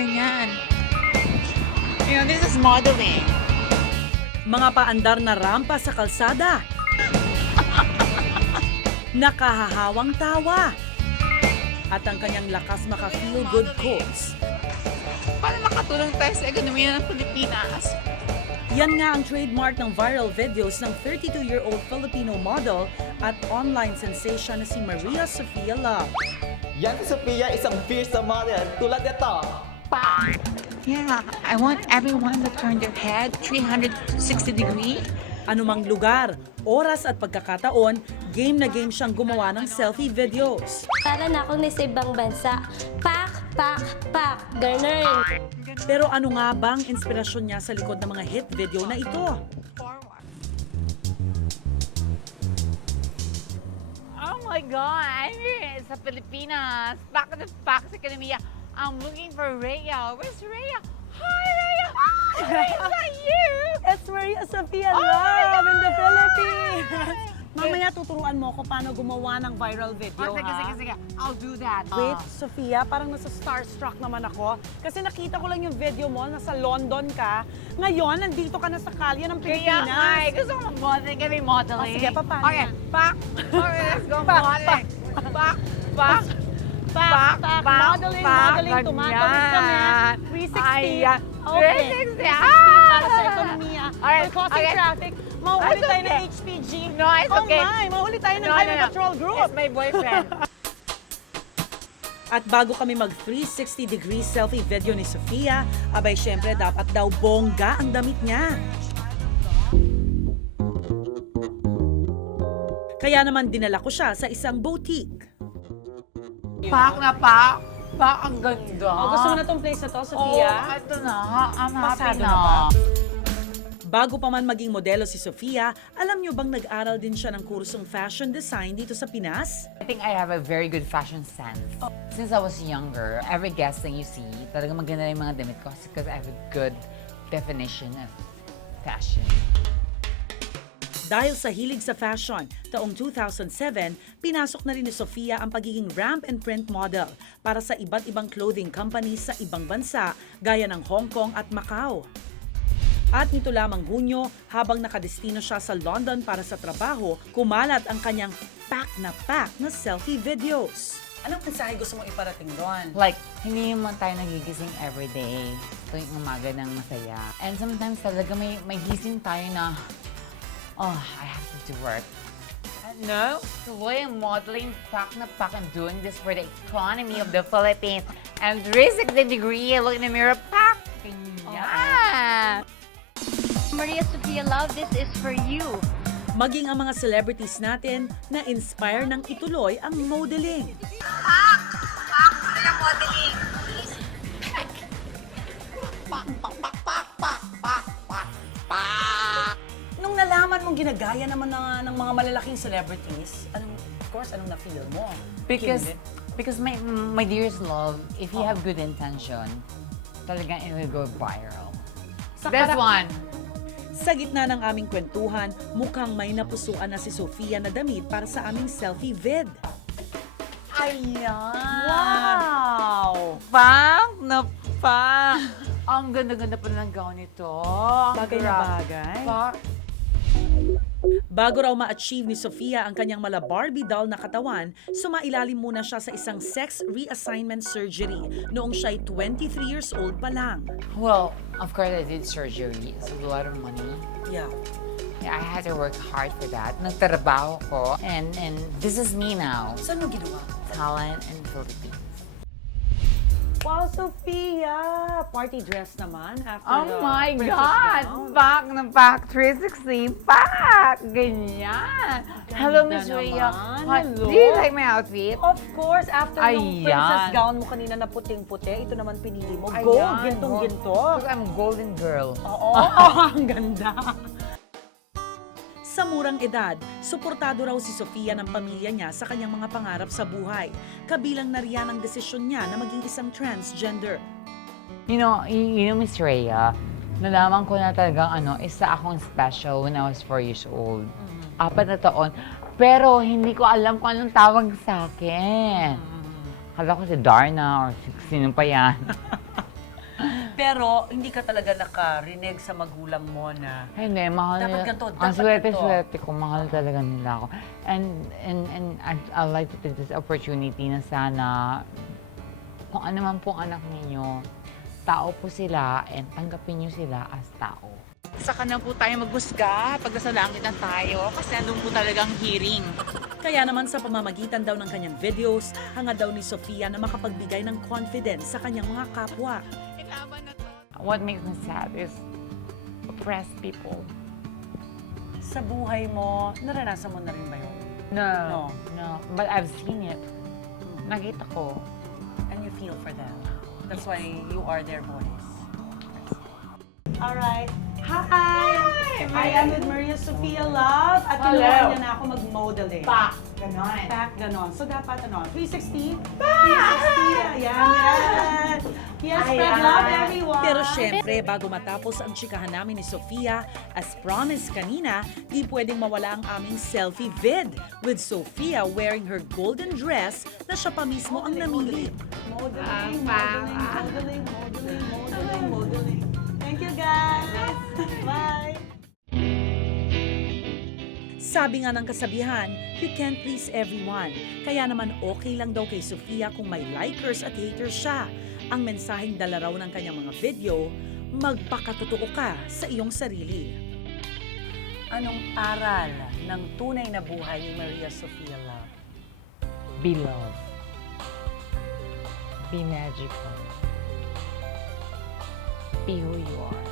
ganyan. You know, this is modeling. Mga paandar na rampa sa kalsada. Nakahahawang tawa. At ang kanyang lakas maka-feel good quotes. Paano makatulong tayo sa ekonomiya ng Pilipinas? Yan nga ang trademark ng viral videos ng 32-year-old Filipino model at online sensation na si Maria Sofia Love. Yan si Sofia, isang fierce na model tulad nito. Yeah, I want everyone to turn their head 360 degree. Anumang lugar, oras at pagkakataon, game na game siyang gumawa ng selfie videos. Para na akong nasa ibang bansa. Pak, pak, pak. Ganun. Pero ano nga bang inspirasyon niya sa likod ng mga hit video na ito? Oh my God, I'm here sa Pilipinas. Back to back sa ekonomiya. I'm looking for Rhea. Where's Rhea? Hi, Rhea! Is that you? It's Maria Sofia Oh my Love in the God! Philippines! Mamaya tuturuan mo ako paano gumawa ng viral video, Sige. I'll do that. Wait, Sofia, parang nasa starstruck naman ako. Kasi nakita ko lang yung video mo, nasa London ka. Ngayon, nandito ka na sa kalye ng Kaya Pilipinas. nga, gusto ko mag-modeling. Kami modeling. Oh, sige, paano Okay, yan? back. Okay, let's go Back, modeling. Back. Modeling, tumatawid kami. 360. Ayan. Okay, 360. 360 para sa ekonomiya. Alright, We're causing okay. traffic. Mahuli It's tayo ng okay. HPG. No, it's okay. Oh my, mahuli tayo ng Highway Patrol Group. It's my boyfriend. At bago kami mag 360 degree selfie video ni Sofia, abay syempre dapat daw bongga ang damit niya. Kaya naman dinala ko siya sa isang boutique. Pak na pak. Pak, ang ganda. Gusto mo na tong place na to, Oh, Sofia? ito na. I'm happy Pasado na. na ba? Bago pa man maging modelo si Sofia, alam niyo bang nag-aral din siya ng kursong fashion design dito sa Pinas? I think I have a very good fashion sense. Since I was younger, every guesting you see, talagang maganda yung mga damit ko because I have a good definition of fashion. Dahil sa hilig sa fashion, taong 2007, pinasok na rin ni Sofia ang pagiging ramp and print model para sa iba't ibang clothing companies sa ibang bansa gaya ng Hong Kong at Macau. At nito lamang Hunyo, habang nakadestino siya sa London para sa trabaho, kumalat ang kanyang pack na selfie videos. Anong mensahe gusto mong iparating doon? Like, hindi naman tayo nagigising everyday tuwing umaga ng masaya. And sometimes talaga may gising tayo na, oh, I have to do work. No, tuloy ang modeling pack na pack. I'm doing this for the economy of the Philippines. And 360 degree, I look in the mirror, pack. Yeah. Maria Sofia Love, this is for you. Maging ang mga celebrities natin na inspire ng ituloy ang modeling. Nung nalaman mong ginagaya naman ng mga malalaking celebrities, anong na-feel mo? Because Kinilig? my dearest love, if you have good intention, talagang it will go viral. That's one. Sa gitna ng aming kwentuhan, mukhang may napusuan na si Sofia na damit para sa aming selfie vid. Ayan. Wow! Pak na pak. Ang ganda-ganda pa ng gown nito. Bagay na bagay. Pak. Bago raw ma-achieve ni Sofia ang kanyang mala Barbie doll na katawan, sumailalim muna siya sa isang sex reassignment surgery noong siya'y 23 years old pa lang. Well, of course I did surgery. It's a lot of money. Yeah. Yeah, I had to work hard for that. Nagtrabaho ko. And this is me now. Saan mo ginawa? Talent in Philippines. Wow, Sofia! Party dress naman after Oh the my princess God! gown. Pak na pak. 360. Pak! Ganyan. Hello, Miss Ganda Rhea. naman. Hi. Hello. Do you like my outfit? Of course, after nung Ayan. princess gown mo kanina na puting-puti, ito naman pinili mo. Ayan, Gold, gintong-ginto. Because I'm a golden girl. Oo, ang ganda. Sa murang edad, suportado raw si Sofia ng pamilya niya sa kanyang mga pangarap sa buhay. Kabilang na riyan ang desisyon niya na maging isang transgender. You know, Miss Rhea, nalaman ko na talagang isa akong special when I was 4 years old. 4 na taon. Pero hindi ko alam kung anong tawag sa akin. Kala ko si Darna or sino pa yan. Pero hindi ka talaga nakarinig sa magulang mo na Hindi, mahal Dapat nila. ganito, Ang dapat swerte-swerte ko, mahal talaga nila ako. And I'd like to take this opportunity na sana, kung ano man po anak ninyo, tao po sila and tanggapin nyo sila as tao. Saka na po tayo maghusga pag nasa langit na tayo kasi nandun po talagang hearing. Kaya naman sa pamamagitan daw ng kanyang videos, hangad daw ni Sofia na makapagbigay ng confidence sa kanyang mga kapwa. Kailangan na to. What makes me sad is oppressed people. Sa buhay mo, naranasan mo na rin ba yun? No. But I've seen it. Nakita ko. And you feel for them. That's why you are their voice. Alright. Hi! I am with Maria Sofia Love at Hello. tinuruan niya na ako mag-modeling. Back. Ganon. Back, ganon. So dapat 360? 360, yan. Yes, spread love everyone. Pero syempre, bago matapos ang chikahan namin ni Sofia, as promised kanina, di pwedeng mawala ang aming selfie vid with Sofia wearing her golden dress na siya pa mismo ang namili. Modeling. Thank you guys. Bye. Sabi nga ng kasabihan, you can't please everyone. Kaya naman okay lang daw kay Sofia kung may likers at haters siya. Ang mensaheng dala raw ng kanyang mga video, magpakatotoo ka sa iyong sarili. Anong aral ng tunay na buhay ni Maria Sofia Love? Be loved. Be magical. Be who you are.